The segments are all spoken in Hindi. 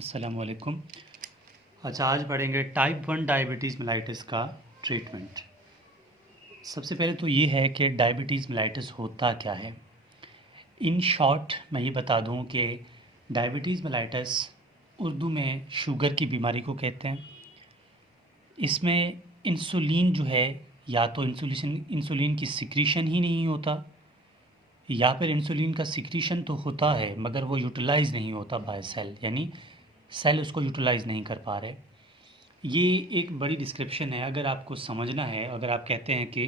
अस्सलामुअलैकुम। अच्छा, आज पढ़ेंगे टाइप 1 डायबिटीज़ मेलाइटिस का ट्रीटमेंट। सबसे पहले तो ये है कि डायबिटीज़ मेलाइटिस होता क्या है। इन शॉर्ट मैं ये बता दूं कि डायबिटीज़ मेलाइटिस उर्दू में शुगर की बीमारी को कहते हैं। इसमें इंसुलिन जो है, या तो इंसुलिन की सिक्रीशन ही नहीं होता, या फिर इंसुलिन का सिक्रीशन तो होता है मगर वो यूटिलाइज़ नहीं होता बाय सेल, यानी सेल उसको यूटिलाइज़ नहीं कर पा रहे। ये एक बड़ी डिस्क्रिप्शन है। अगर आपको समझना है, अगर आप कहते हैं कि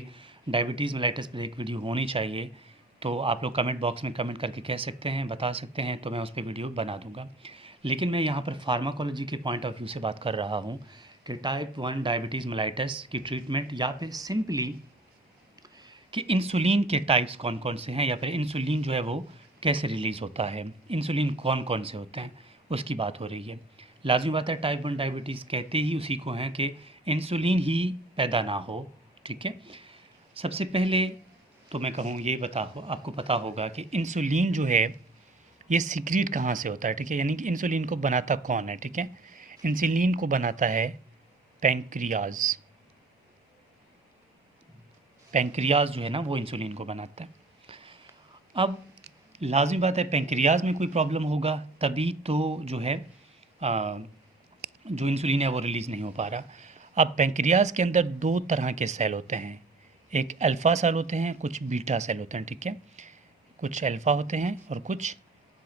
डायबिटीज़ मेलाइटिस पर एक वीडियो होनी चाहिए, तो आप लोग कमेंट बॉक्स में कमेंट करके कह सकते हैं, बता सकते हैं, तो मैं उस पर वीडियो बना दूंगा। लेकिन मैं यहाँ पर फार्माकोलॉजी के पॉइंट ऑफ व्यू से बात कर रहा हूँ कि टाइप 1 डायबिटीज़ मेलाइटिस की ट्रीटमेंट, या फिर सिंपली कि इंसुलिन के टाइप्स कौन कौन से हैं, या फिर इंसुलिन जो है वो कैसे रिलीज़ होता है, इंसुलिन कौन कौन से होते हैं, उसकी बात हो रही है। लाजमी बात है, टाइप 1 डायबिटीज़ कहते ही उसी को हैं कि इंसुलिन ही पैदा ना हो। ठीक है। सबसे पहले तो मैं कहूँ ये आपको पता होगा कि इंसुलिन जो है ये सीक्रेट कहाँ से होता है। ठीक है, यानी कि इंसुलिन को बनाता कौन है। ठीक है, इंसुलिन को बनाता है पैंक्रियाज। पैंक्रियाज जो है ना, वो इंसुलिन को बनाता है। अब लाज़मी बात है, पैंक्रियाज में कोई प्रॉब्लम होगा तभी तो जो है जो इंसुलिन है वो रिलीज़ नहीं हो पा रहा। अब पैंक्रियाज के अंदर दो तरह के सेल होते हैं, एक अल्फ़ा सेल होते हैं, कुछ बीटा सेल होते हैं। ठीक है, कुछ अल्फ़ा होते हैं और कुछ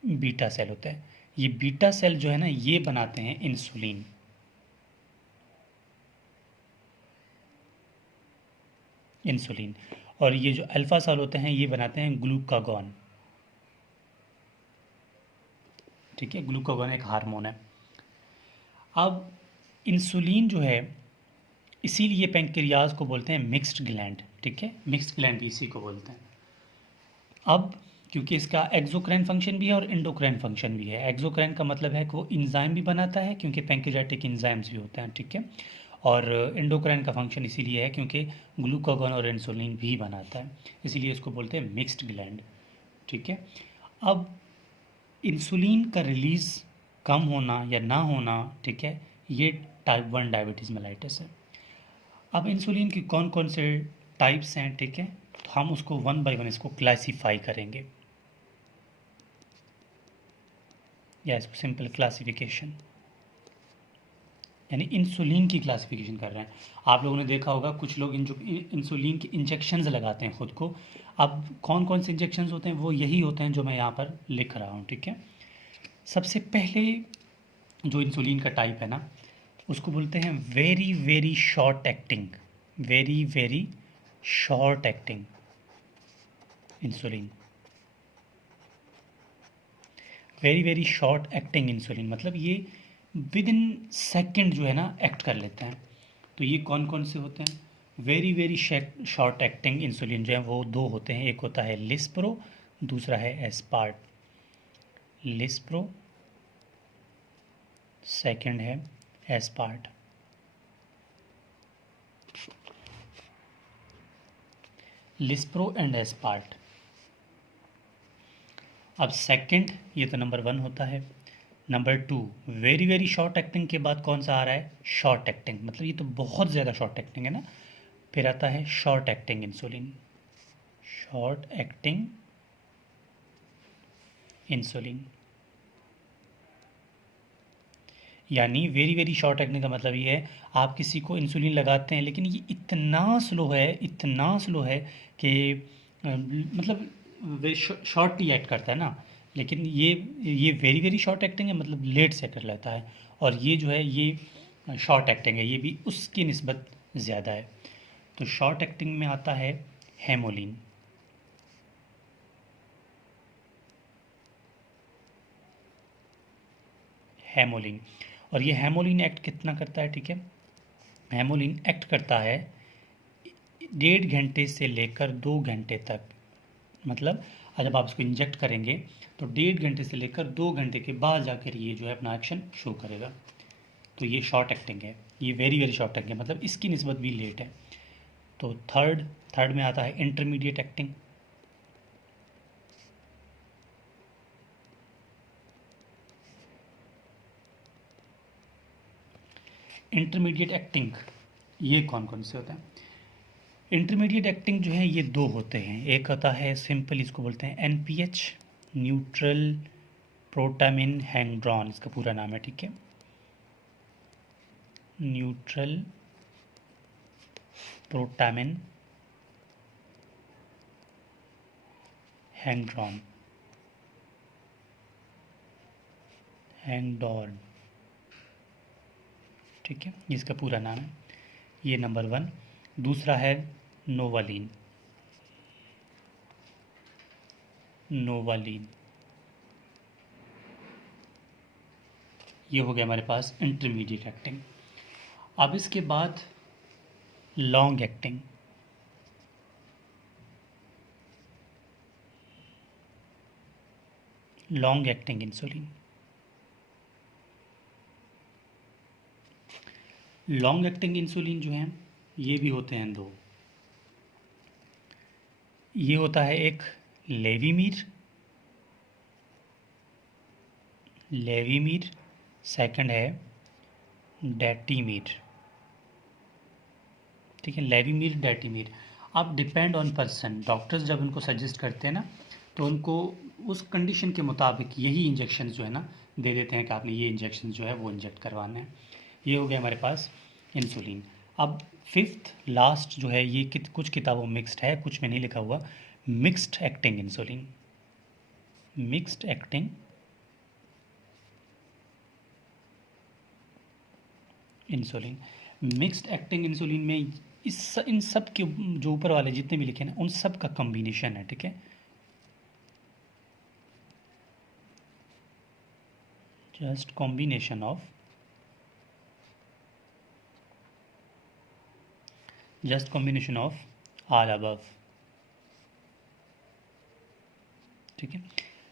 बीटा सेल होते हैं। ये बीटा सेल जो है ना, ये बनाते हैं इंसुलिन। इंसुलिन और ये जो अल्फ़ा सेल होते हैं ये बनाते हैं ग्लूकागॉन। ठीक है, ग्लूकागॉन एक हार्मोन है। अब इंसुलिन जो है, इसीलिए पैंक्रियाज को बोलते हैं मिक्स्ड ग्लैंड। ठीक है, मिक्स्ड ग्लैंड भी इसी को बोलते हैं। अब क्योंकि इसका एक्सोक्राइन फंक्शन भी है और एंडोक्राइन फंक्शन भी है। एक्सोक्राइन का मतलब है कि वो इंजाइम भी बनाता है, क्योंकि पैंक्रियाटिक इंजाइम्स भी होते हैं। ठीक है, और एंडोक्राइन का फंक्शन इसीलिए है क्योंकि ग्लूकागॉन और इंसुलिन भी बनाता है, इसीलिए इसको बोलते हैं मिक्स्ड ग्लैंड। ठीक है। अब इंसुलिन का रिलीज़ कम होना या ना होना, ठीक है, ये टाइप 1 डायबिटीज़ मेलाइटिस है। अब इंसुलिन की कौन कौन से टाइप्स हैं, ठीक है, तो हम उसको वन बाय वन इसको क्लासीफाई करेंगे, या इसको सिंपल क्लासिफिकेशन, यानी इंसुलिन की क्लासिफिकेशन कर रहे हैं। आप लोगों ने देखा होगा कुछ लोग इंसुलिन के इंजेक्शंस लगाते हैं खुद को। अब कौन कौन से इंजेक्शंस होते हैं, वो यही होते हैं जो मैं यहाँ पर लिख रहा हूँ। ठीक है, सबसे पहले जो इंसुलिन का टाइप है ना, उसको बोलते हैं very very short acting, very very short acting insulin. Very very short acting insulin मतलब ये विद इन सेकेंड जो है ना एक्ट कर लेते हैं। तो ये कौन कौन से होते हैं? Very very short acting insulin जो है वो दो होते हैं, एक होता है लिस्प्रो, दूसरा है एस्पार्ट। लिस्प्रो, सेकंड है एस्पार्ट। Lispro and aspart. अब सेकंड, ये तो नंबर 1 होता है। Number 2, very very short acting के बाद कौन सा आ रहा है? शॉर्ट एक्टिंग, मतलब ये तो बहुत ज़्यादा शॉर्ट एक्टिंग है ना। फिर आता है short acting insulin, short acting insulin. यानी वेरी वेरी शॉर्ट एक्टिंग का मतलब ये है, आप किसी को इंसुलिन लगाते हैं लेकिन ये इतना स्लो है, इतना स्लो है कि मतलब वे शॉर्टली एक्ट करता है ना। लेकिन ये वेरी वेरी शॉर्ट एक्टिंग है, मतलब लेट से कर लेता है। और ये जो है ये शॉर्ट एक्टिंग है, ये भी उसकी निस्बत ज़्यादा है। तो शॉर्ट एक्टिंग में आता है हेमोलिन। हेमोलिन, और ये हेमोलिन एक्ट कितना करता है? ठीक है, हेमोलिन एक्ट करता है 1.5 घंटे से लेकर 2 घंटे तक। मतलब जब आप इसको इंजेक्ट करेंगे तो 1.5 घंटे से लेकर 2 घंटे के बाद जाकर ये जो है अपना एक्शन शो करेगा। तो ये शॉर्ट एक्टिंग है, ये वेरी वेरी शॉर्ट एक्टिंग है, मतलब इसकी निस्बत भी लेट है। तो थर्ड में आता है इंटरमीडिएट एक्टिंग। इंटरमीडिएट एक्टिंग ये कौन कौन से होते हैं? इंटरमीडिएट एक्टिंग जो है ये दो होते हैं। एक होता है सिंपल, इसको बोलते हैं एनपीएच, न्यूट्रल प्रोटामिन हैंड्रॉन, इसका पूरा नाम है, ठीक है। न्यूट्रल प्रोटामिन हैंड्रॉन, हैंगडॉन, ठीक है, इसका पूरा नाम है। ये नंबर 1। दूसरा है नोवालिन, नोवालिन, ये हो गया हमारे पास इंटरमीडिएट एक्टिंग। अब इसके बाद long acting, long acting insulin. Long acting insulin जो है ये भी होते हैं दो। ये होता है एक लेविमीर, लेविमीर, सेकंड है डैटीमीर, ठीक है। लेविमीर, डैटीमीर, आप डिपेंड ऑन पर्सन, डॉक्टर्स जब उनको सजेस्ट करते हैं ना तो उनको उस कंडीशन के मुताबिक यही इंजेक्शन जो है ना दे देते हैं कि आपने ये इंजेक्शन जो है वो इंजेक्ट करवाना है। ये हो गया हमारे पास इंसुलिन। अब फिफ्थ लास्ट जो है ये कुछ किताबों मिक्स्ड है, कुछ में नहीं लिखा हुआ, mixed acting insulin, mixed acting insulin. Mixed acting insulin में इन सब के जो ऊपर वाले जितने भी लिखे ना उन सब का कॉम्बिनेशन है, ठीक है। Just combination of, just combination of all above, ठीक है।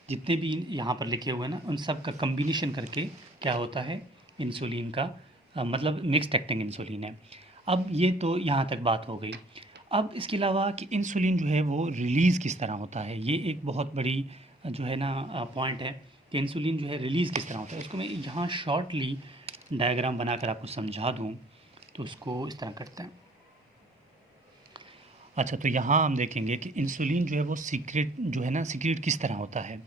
जितने भी यहाँ पर लिखे हुए हैं ना उन सब का कॉम्बिनेशन करके क्या होता है इंसुलिन का मतलब मिक्स्ड एक्टिंग इंसुलिन है। अब ये तो यहाँ तक बात हो गई। अब इसके अलावा कि इंसुलिन जो है वो रिलीज़ किस तरह होता है, ये एक बहुत बड़ी जो है ना पॉइंट है कि इंसुलिन जो है रिलीज़ किस तरह होता है। इसको मैं यहाँ शॉर्टली डायग्राम बनाकर आपको समझा दूँ तो उसको इस तरह करते हैं। अच्छा, तो यहाँ हम देखेंगे कि इंसुलिन जो है वो सीक्रेट जो है ना सीक्रेट किस तरह होता है।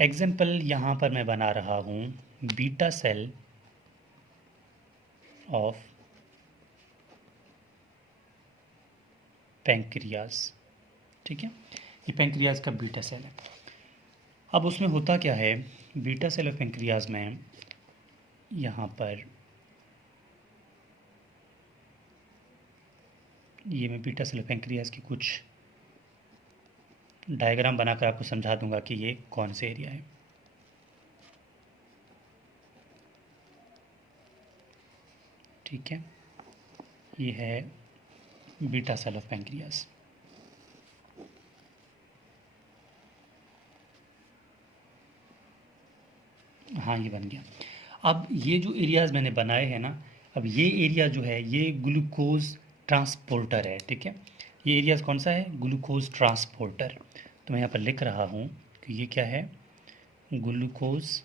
एग्जाम्पल यहाँ पर मैं बना रहा हूँ बीटा सेल ऑफ पैंक्रियाज, ठीक है। ये पैंक्रियाज का बीटा सेल है। अब उसमें होता क्या है, बीटा सेल ऑफ पैंक्रियाज में यहाँ पर ये मैं बीटा सेल ऑफ पैंक्रियाज की कुछ डायग्राम बनाकर आपको समझा दूंगा कि ये कौन से एरिया है। ठीक है, ये है बीटा सेल ऑफ पैंक्रियाज। हाँ, ये बन गया। अब ये जो एरियाज़ मैंने बनाए हैं ना, अब ये एरिया जो है ये ग्लूकोज ट्रांसपोर्टर है, ठीक है। ये एरियाज़ कौन सा है, ग्लूकोज ट्रांसपोर्टर। तो मैं यहाँ पर लिख रहा हूँ कि ये क्या है, ग्लूकोज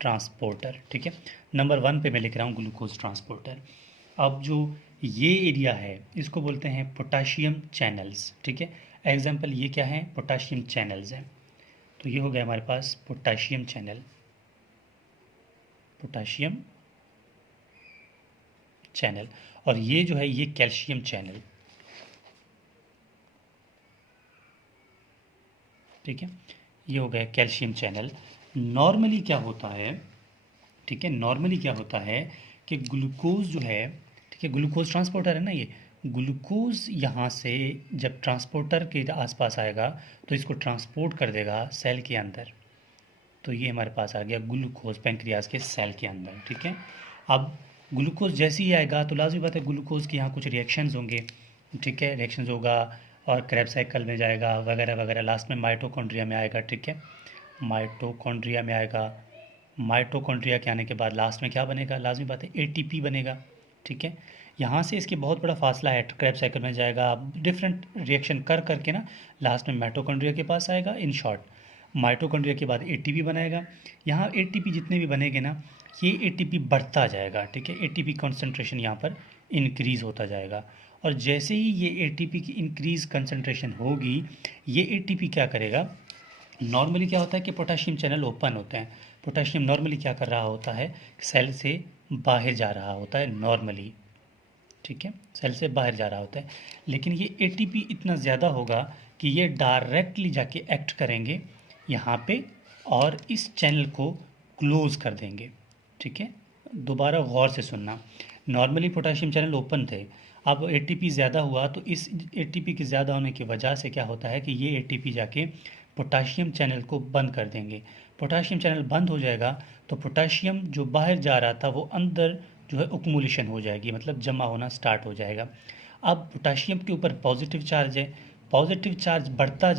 ट्रांसपोर्टर, ठीक है। नंबर 1 पे मैं लिख रहा हूँ ग्लूकोज ट्रांसपोर्टर। अब जो ये एरिया है इसको बोलते हैं पोटाशियम चैनल्स, ठीक है। एग्जाम्पल ये क्या है, पोटाशियम चैनल्स हैं। तो ये हो गया हमारे पास पोटाशियम चैनल, पोटाशियम चैनल। और ये जो है ये कैल्शियम चैनल, ठीक है। ये हो गया कैल्शियम चैनल। नॉर्मली क्या होता है, ठीक है, नॉर्मली क्या होता है कि ग्लूकोज जो है, ठीक है, ग्लूकोज ट्रांसपोर्टर है ना, ये ग्लूकोज यहाँ से जब ट्रांसपोर्टर के आसपास आएगा तो इसको ट्रांसपोर्ट कर देगा सेल के अंदर। तो ये हमारे पास आ गया ग्लूकोज पैंक्रियाज के सेल के अंदर, ठीक है। अब ग्लूकोज जैसे ही आएगा तो लाजमी बात है ग्लूकोज के यहाँ कुछ रिएक्शंस होंगे, ठीक है, रिएक्शंस होगा और क्रेब्स साइकिल में जाएगा वगैरह वगैरह, लास्ट में माइटोकॉन्ड्रिया में आएगा, ठीक है, माइटोकॉन्ड्रिया में आएगा। माइटोकॉन्ड्रिया के आने के बाद लास्ट में क्या बनेगा, लाजमी बात है एटीपी बनेगा, ठीक है। यहाँ से इसके बहुत बड़ा फासला है, क्रेब्स साइकिल में जाएगा, डिफरेंट रिएक्शन कर करके ना लास्ट में माइटोकॉन्ड्रिया के पास आएगा। इन शॉर्ट माइटोकॉन्ड्रिया के बाद एटीपी बनाएगा। यहाँ एटीपी जितने भी बनेंगे ना, ये एटीपी बढ़ता जाएगा, ठीक है। एटीपी कंसंट्रेशन यहाँ पर इंक्रीज़ होता जाएगा, और जैसे ही ये एटीपी की इंक्रीज़ कंसंट्रेशन होगी, ये एटीपी क्या करेगा, नॉर्मली क्या होता है कि पोटाशियम चैनल ओपन होते हैं। पोटाशियम नॉर्मली क्या कर रहा होता है, सेल से बाहर जा रहा होता है नॉर्मली, ठीक है, सेल से बाहर जा रहा होता है। लेकिन ये एटीपी इतना ज़्यादा होगा कि ये डायरेक्टली जाके एक्ट करेंगे यहाँ पे और इस चैनल को क्लोज़ कर देंगे, ठीक है। दोबारा गौर से सुनना, नॉर्मली पोटाशियम चैनल ओपन थे, अब एटीपी ज़्यादा हुआ तो इस एटीपी के ज़्यादा होने की वजह से क्या होता है कि ये एटीपी जाके पोटाशियम चैनल को बंद कर देंगे। पोटाशियम चैनल बंद हो जाएगा तो पोटाशियम जो बाहर जा रहा था वो अंदर जो है एक्युमुलेशन हो जाएगी, मतलब जमा होना स्टार्ट हो जाएगा। अब पोटाशियम के ऊपर पॉजिटिव चार्ज है, पॉजिटिव चार्ज बढ़ता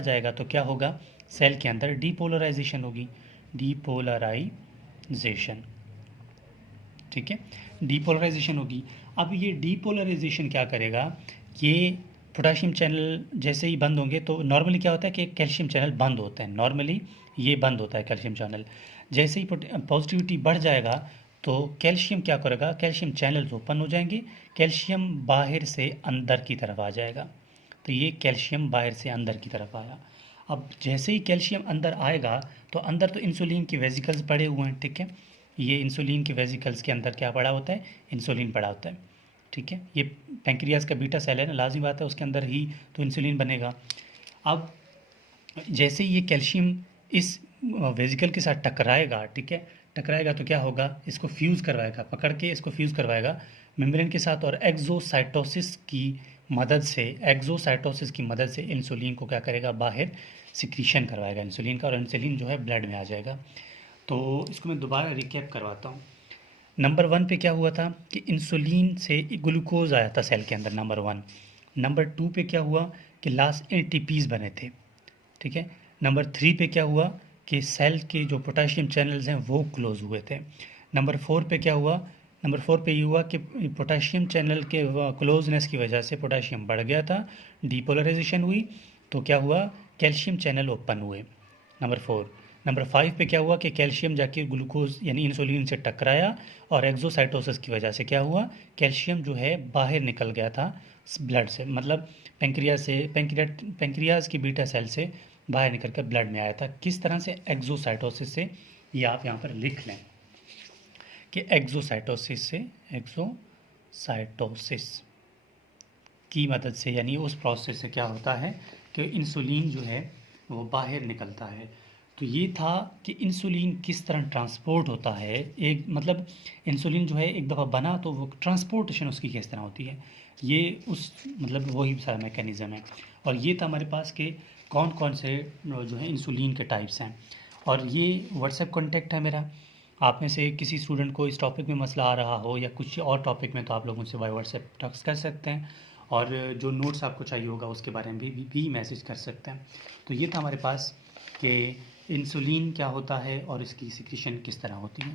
जाएगा तो क्या होगा, सेल के अंदर डीपोलराइजेशन होगी, डीपोलराइजेशन, ठीक है, डीपोलराइजेशन होगी। अब ये डीपोलराइजेशन क्या करेगा, ये पोटाशियम चैनल जैसे ही बंद होंगे तो नॉर्मली क्या होता है कि कैल्शियम चैनल बंद होते हैं, नॉर्मली ये बंद होता है कैल्शियम चैनल। जैसे ही पॉजिटिविटी बढ़ जाएगा तो कैल्शियम क्या करेगा, कैल्शियम चैनल्स ओपन हो जाएंगे, कैल्शियम बाहर से अंदर की तरफ आ जाएगा। तो ये कैल्शियम बाहर से अंदर की तरफ आया। अब जैसे ही कैल्शियम अंदर आएगा तो अंदर तो इंसुलिन की वेजिकल्स पड़े हुए हैं, ठीक है। ये इंसुलिन के वेजिकल्स के अंदर क्या पड़ा होता है, इंसुलिन पड़ा होता है, ठीक है। ये पैंक्रियाज का बीटा सेल है ना, लाजिमी बात है उसके अंदर ही तो इंसुलिन बनेगा। अब जैसे ही ये कैल्शियम इस वेजिकल के साथ टकराएगा, ठीक है, टकराएगा तो क्या होगा, इसको फ्यूज़ करवाएगा, पकड़ के इसको फ्यूज़ करवाएगा मेम्ब्रेन के साथ, और एक्सोसाइटोसिस की मदद से इंसुलिन को क्या करेगा, बाहर सिक्रीशन करवाएगा इंसुलिन का, और इंसुलिन जो है ब्लड में आ जाएगा। तो इसको मैं दोबारा रिकैप करवाता हूँ। नंबर 1 पे क्या हुआ था कि इंसुलिन से ग्लूकोज आया था सेल के अंदर, नंबर 1। नंबर 2 पे क्या हुआ कि लास्ट एटीपीज़ बने थे, ठीक है। नंबर 3 पे क्या हुआ कि सेल के जो पोटाशियम चैनल्स हैं वो क्लोज हुए थे। नंबर 4 पे क्या हुआ, नंबर 4 पे ये हुआ कि पोटाशियम चैनल के क्लोजनेस की वजह से पोटाशियम बढ़ गया था, डीपोलराइजेशन हुई, तो क्या हुआ, कैल्शियम चैनल ओपन हुए, नंबर 4। नंबर 5 पे क्या हुआ कि कैल्शियम जाके ग्लूकोज यानी इंसुलिन से टकराया, और एक्सोसाइटोसिस की वजह से क्या हुआ, कैल्शियम जो है बाहर निकल गया था ब्लड से, मतलब पैंक्रियाज की बीटा सेल से बाहर निकल कर ब्लड में आया था। किस तरह से, एक्सोसाइटोसिस से, ये आप यहाँ पर लिख लें कि एक्सोसाइटोसिस की मदद से, यानी उस प्रोसेस से क्या होता है कि इंसुलिन जो है वो बाहर निकलता है। तो ये था कि इंसुलिन किस तरह ट्रांसपोर्ट होता है, एक मतलब इंसुलिन जो है एक दफ़ा बना तो वो ट्रांसपोर्टेशन उसकी किस तरह होती है, ये उस मतलब वही सारा मैकेनिज़्म है। और ये था हमारे पास के कौन कौन से जो है इंसुलिन के टाइप्स हैं। और ये व्हाट्सएप कॉन्टैक्ट है मेरा, आप में से किसी स्टूडेंट को इस टॉपिक में मसला आ रहा हो या कुछ और टॉपिक में, तो आप लोग मुझसे बाय व्हाट्सएप टॉक्स कर सकते हैं, और जो नोट्स आपको चाहिए होगा उसके बारे में भी मैसेज कर सकते हैं। तो ये था हमारे पास कि इंसुलिन क्या होता है और इसकी सिक्रीशन किस तरह होती है।